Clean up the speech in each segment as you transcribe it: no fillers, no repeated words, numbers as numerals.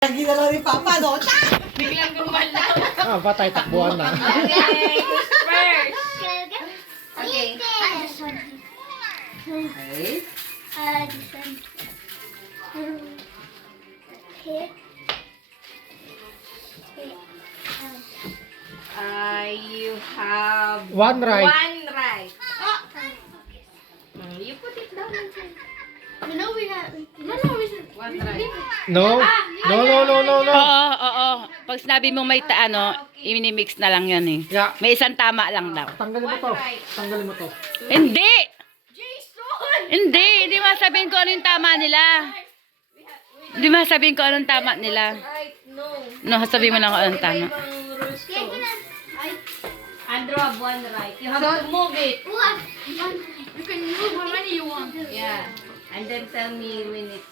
Lagi na lang ni Papa, no? Biglang gumalaw. Patay, takbuhan na. Okay, first. Okay. Okay. You have One right. One right. You put it down. One right. No? No. Oo. Pag sinabi mo may i-mix na lang yan eh. Yeah. May isang tama lang daw. Tanggalin mo to. Tanggalin mo to. Hindi! Hindi masabihin ko ano yung tama nila. Hindi masabihin ko anong tama nila. Right, no. No, sabihin mo lang kung anong tama. Iba-ibang rules to. Andrew have one right. You have to move it. You can move how many you want. Yeah. And then tell me when it's...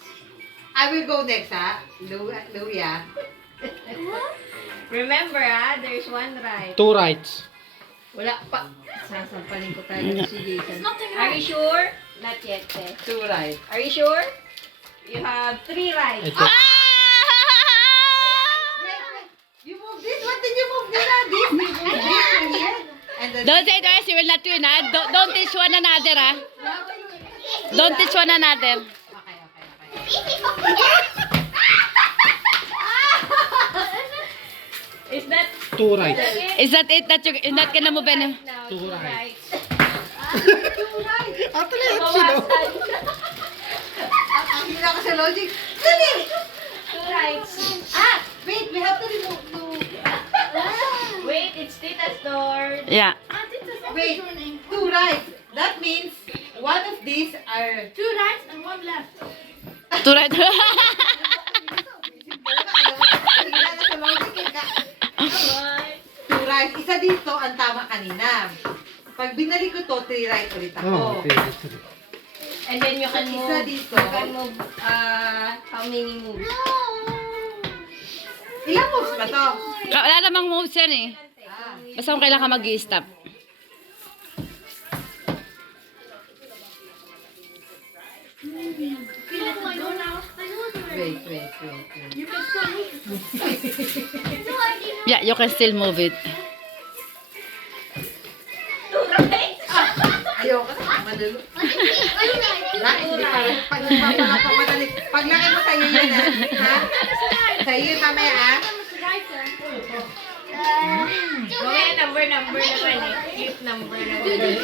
I will go next, ha? Luya. Remember, there's one right. Two rights. Wala pa. Sasampalin ko talaga si Jason. Are you sure? Not yet, eh. Two right. Are you sure? You have three rights. Ito. You move this? What did you move nila? This? You move this from here? And then Don't say the rest, you will not win, ha? Don't teach one another, ha? Don't teach one another. Is that Two rights. it? Is that it? That you're not gonna move any? Now, Two two rights. rights. Ate, let's you know. Ang hina ka sa logic. Dali! Two rights. Wait, we have to remove two. Wait, it's Tita's door. Yeah. Wait, two right. That means one of these are... Two rights and one left. Two right. Hina na sa logic. One. Two right. Isa dito ang tama kanina. Pag binalik ko to, three right ulit Oh, ako. okay. And then you can move. Isa dito. You can move. How many moves? Ilang moves ba to? Wala namang moves yan eh. Basta kung kailan ka mag-i-stop. Wait. You can still move. Yeah, you can still move it. Two rights. Ayoko na. Malulo. Hindi pa. Pag nagpapamadali. Pag laki mo sa'yo yun, ha? Sa'yo yun mamaya, ha? Mamaya number naman eh. Cute number naman.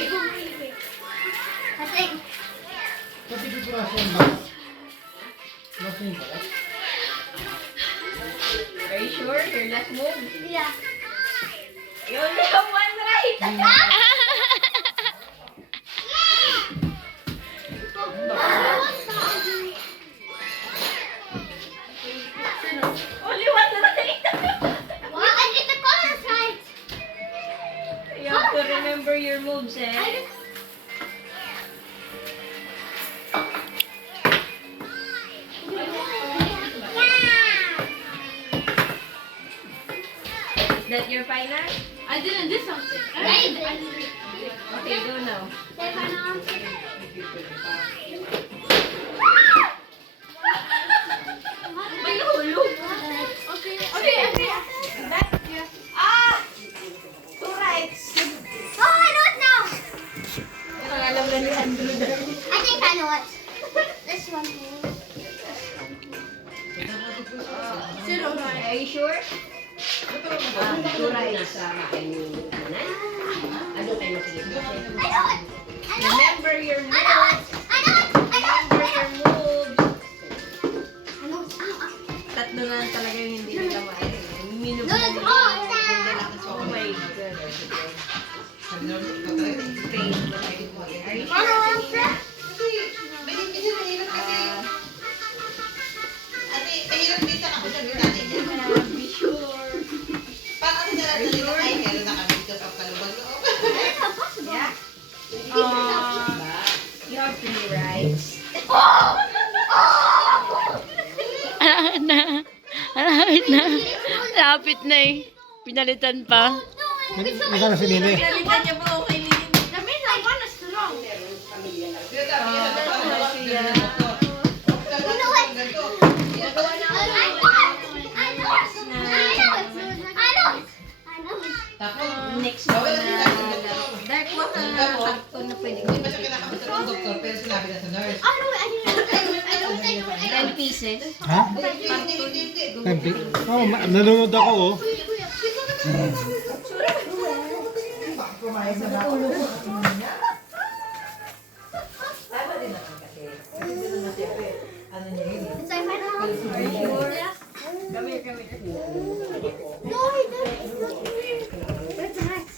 Are you sure? Your last move? Yeah. You only have one right. Only one right. What? I did the color right. You have to remember your moves, eh? Is that your final? I didn't do something. Okay, go now. May nahulog. Okay. Two rights. Oh, I know it now. Ang alam na ni Andrew na. I think I know it. This one. Zero right. Are you sure? Two rights. I know it. Remember your I know it. moves. I know it. I know it. Remember your moves. I know it. Tatlo na lang talaga yung hindi nila maaari. Minug No, it's all. Oh my God. Are you Ano, sure? Medyo mahirap kasi. Ate, mahirap din sa kapusagutan niya. Be sure. Parang ano na lang nila, ay, meron na kami dito sa kalubag loob. Yeah? You have three rights. Lapit na eh. Pinalitan pa. Hindi ka na si Nini. Pinalitan niya ba okay, Lily? That means I won a strong. Ganito. You know what? I won. eh. Ha? Tempe? Oo, nanonood ako oh. It's like my mom. Come here, come here. No, he didn't. It's not weird. But it's nice.